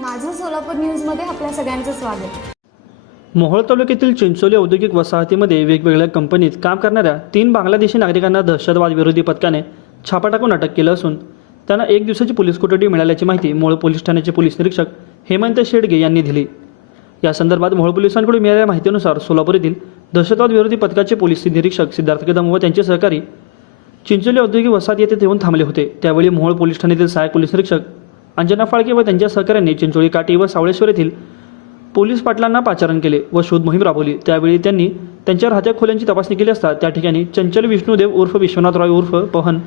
माझं सोलापूर न्यूजमध्ये आपल्या सगळ्यांचं स्वागत. मोहोळ तालुक्यातील चिंचोली औद्योगिक वसाहतीमध्ये वेगवेगळ्या कंपनीत काम करणाऱ्या तीन बांगलादेशी नागरिकांना दहशतवाद विरोधी पथकाने छापा टाकून अटक केलं असून त्यांना एक दिवसाची पोलीस कोठडी मिळाल्याची माहिती मोहोळ पोलीस ठाण्याचे पोलीस निरीक्षक हेमंत शेडगे यांनी दिली. या संदर्भात मोहोळ पोलिसांकडून मिळालेल्या माहितीनुसार सोलापूर येथील दहशतवाद विरोधी पथकाचे पोलीस निरीक्षक सिद्धार्थ कदम व त्यांचे सहकारी चिंचोली औद्योगिक वसाहत येथे येऊन थांबले होते. त्यावेळी मोहोळ पोलीस ठाण्यातील सहाय्यक पोलीस निरीक्षक अंजना फाळके व त्यांच्या सहकाऱ्यांनी चिंचोळी काठी व सावळेश्वर येथील पोलीस पाटलांना पाचारण केले व शोध मोहीम राबवली. त्यावेळी त्यांनी त्यांच्या राहत्या खोल्यांची तपासणी केली असता त्या ठिकाणी चंचल विष्णुदेव उर्फ विश्वनाथ रॉय उर्फ पहन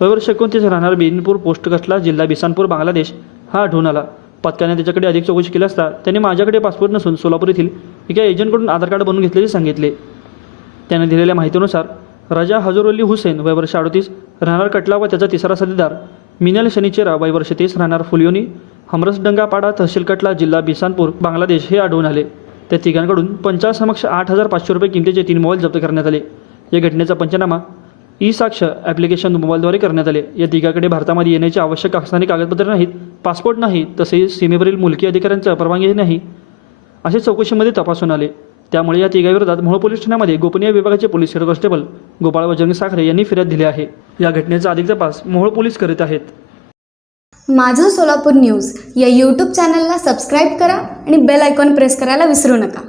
वयवर्ष एकोणतीस राहणार बेनपूर पोस्ट कटला जिल्हा बिसानपूर बांगलादेश हा आढळून आला. पथकाने त्याच्याकडे अधिक चौकशी केली असता त्यांनी माझ्याकडे पासपोर्ट नसून सोलापूर येथील एका एजंटकडून आधार कार्ड बनवून घेतल्याचे सांगितले. त्याने दिलेल्या माहितीनुसार राजा हजरुल्ली हुसेन वयवर्ष अडतीस राहणार कटला व त्याचा तिसरा साथीदार मिनल शनिचेरा वयवर्ष तीस राहणार फुलियोनी. हमरसडंगापाडा तहसीलकटला जिल्हा बिसानपूर बांगलादेश हे आढळून आले. त्या तिघांकडून पंचासमक्ष आठ हजार पाचशे रुपये किमतीचे तीन मोबाईल जप्त करण्यात आले. या घटनेचा पंचनामा ई साक्ष ॲप्लिकेशन मोबाईलद्वारे करण्यात आले. या तिघाकडे भारतामध्ये येण्याची आवश्यक असणारी कागदपत्रे नाहीत पासपोर्ट नाही तसेच सीमेवरील मुलकी अधिकाऱ्यांचा परवानगी नाही असे चौकशीमध्ये तपासून आले. त्यामुळे या तिघाविरोधात मोहोळ पोलीस ठाण्यामध्ये गोपनीय विभागाचे पोलीस हेड कॉन्स्टेबल गोपाळ वजंग साखरे यांनी फिर्याद दिली आहे. या घटनेचा अधिक तपास मोहोळ पोलीस करीत आहेत. माझं सोलापूर न्यूज या यूट्यूब चॅनलला सबस्क्राईब करा आणि बेल आयकॉन प्रेस करायला विसरू नका.